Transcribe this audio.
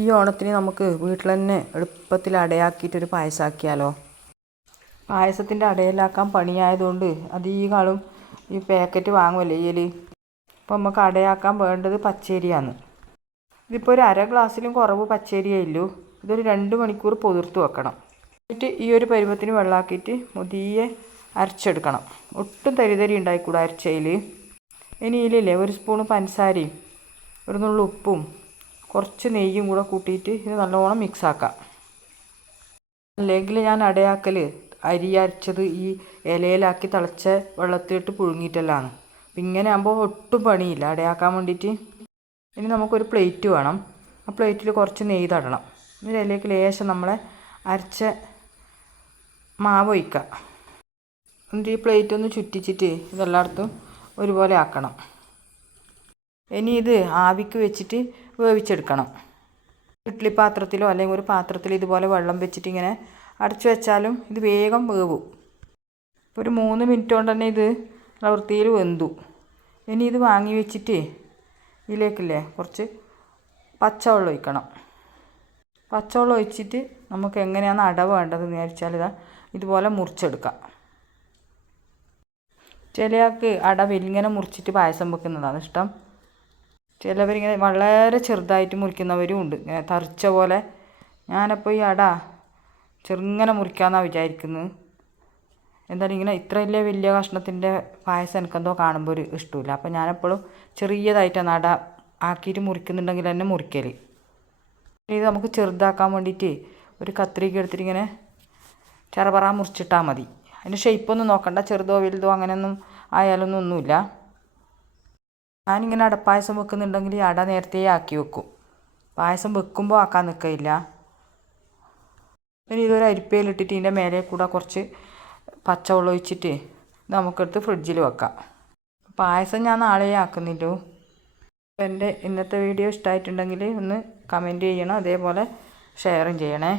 ഈ ഓണത്തിന് നമുക്ക് വീട്ടിൽ തന്നെ എളുപ്പത്തിൽ അടയാക്കിയിട്ടൊരു പായസമാക്കിയാലോ പായസത്തിന്റെ അടയിലാക്കാൻ പണിയായതുകൊണ്ട് അധികം ആളും ഈ പാക്കറ്റ് വാങ്ങുമല്ലേ ഇതിൽ അപ്പോൾ നമുക്ക് അടയാക്കാൻ വേണ്ടത് പച്ചരിയാണ്. ഇതിപ്പോൾ ഒരു അര ഗ്ലാസ്സിലും കുറവ് പച്ചരിയേ ഇല്ലൂ. ഇതൊരു രണ്ട് മണിക്കൂർ പൊതിർത്ത് വെക്കണം. എന്നിട്ട് ഈ ഒരു പരുവത്തിന് വെള്ളമാക്കിയിട്ട് മുതിയെ അരച്ചെടുക്കണം. ഒട്ടും തരിതരി ഉണ്ടായിക്കൂടാ അരച്ചയിൽ ഇനി ഇതിലില്ലേ ഒരു സ്പൂണ് പഞ്ചസാരയും ഒരു നുള്ളു ഉപ്പും കുറച്ച് നെയ്യും കൂടെ കൂട്ടിയിട്ട് ഇത് നല്ലോണം മിക്സാക്കാം അല്ലെങ്കിൽ ഞാൻ അടയാക്കൽ അരി അരച്ചത് ഈ ഇലയിലാക്കി തിളച്ച വെള്ളത്തിലിട്ട് പുഴുങ്ങിയിട്ടെല്ലാം അപ്പം ഇങ്ങനെ ആകുമ്പോൾ ഒട്ടും പണിയില്ല. അടയാക്കാൻ വേണ്ടിയിട്ട് ഇനി നമുക്കൊരു പ്ലേറ്റ് വേണം. ആ പ്ലേറ്റിൽ കുറച്ച് നെയ്യ് തടണം. എന്നിട്ട് അതിലേക്ക് ലേശം നമ്മളെ അരച്ച മാവ് ഒഴിക്കുക എന്നിട്ട് ഈ പ്ലേറ്റ് ഒന്ന് ചുറ്റിച്ചിട്ട് ഇതെല്ലായിടത്തും ഒരുപോലെ ആക്കണം. ഇനി ഇത് ആവിക്ക് വെച്ചിട്ട് വേവിച്ചെടുക്കണം. ഇഡ്ഡലി പാത്രത്തിലോ അല്ലെങ്കിൽ ഒരു പാത്രത്തിൽ ഇതുപോലെ വെള്ളം വെച്ചിട്ട് ഇങ്ങനെ അടച്ചു വെച്ചാലും ഇത് വേഗം വേവും. ഒരു മൂന്ന് മിനിറ്റ് കൊണ്ട് തന്നെ ഇത് പ്രവൃത്തിയിൽ വൃത്തിയിൽ വെന്തു. ഇനി ഇത് വാങ്ങി വെച്ചിട്ട് ഇതിലേക്കില്ലേ കുറച്ച് പച്ചവെള്ളം ഒഴിക്കണം. പച്ചവെള്ളം ഒഴിച്ചിട്ട് നമുക്ക് എങ്ങനെയാണ് അട വേണ്ടതെന്ന് വിചാരിച്ചാൽ ഇതാ ഇതുപോലെ മുറിച്ചെടുക്കാം. ചിലയാൾക്ക് അട വലിങ്ങനെ മുറിച്ചിട്ട് പായസം വെക്കുന്നതാണ് ഇഷ്ടം. ചിലവരിങ്ങനെ വളരെ ചെറുതായിട്ട് മുറിക്കുന്നവരും ഉണ്ട്. ഇങ്ങനെ തറിച്ച പോലെ. ഞാനപ്പോൾ ഈ അട ചെറുങ്ങനെ മുറിക്കാമെന്നാണ് വിചാരിക്കുന്നത് എന്തായാലും ഇങ്ങനെ ഇത്ര വലിയ വലിയ കഷ്ണത്തിന്റെ പായസം എനിക്കെന്തോ കാണുമ്പോൾ ഒരു ഇഷ്ടമില്ല അപ്പോൾ ഞാനെപ്പോഴും ചെറിയതായിട്ടാണ് അട ആക്കിയിട്ട് മുറിക്കുന്നുണ്ടെങ്കിൽ തന്നെ മുറിക്കൽ ഇത് നമുക്ക് ചെറുതാക്കാൻ വേണ്ടിയിട്ട് ഒരു കത്രിക എടുത്തിട്ട് ഇങ്ങനെ ചറപറ മുറിച്ചിട്ടാൽ മതി. അതിന്റെ ഷേപ്പൊന്നും നോക്കണ്ട. ചെറുതോ വലുതോ അങ്ങനെയൊന്നും ആയാലൊന്നും ഒന്നുമില്ല. ഞാനിങ്ങനെ അടപ്പായസം വെക്കുന്നുണ്ടെങ്കിൽ ഈ അട നേരത്തെ ആക്കി വെക്കും. പായസം വെക്കുമ്പോൾ ആക്കാൻ നിൽക്കില്ല പിന്നെ ഇതൊരു അരിപ്പയിലിട്ടിട്ട് ഇതിന്റെ മേലെ കൂടെ കുറച്ച് പച്ചവെള്ളം ഒഴിച്ചിട്ട് നമുക്കെടുത്ത് ഫ്രിഡ്ജിൽ വെക്കാം. പായസം ഞാൻ നാളെ ആക്കുന്നില്ലു. എന്റെ ഇന്നത്തെ വീഡിയോ ഇഷ്ടമായിട്ടുണ്ടെങ്കിൽ ഒന്ന് കമന്റ് ചെയ്യണം അതേപോലെ ഷെയറും ചെയ്യണേ.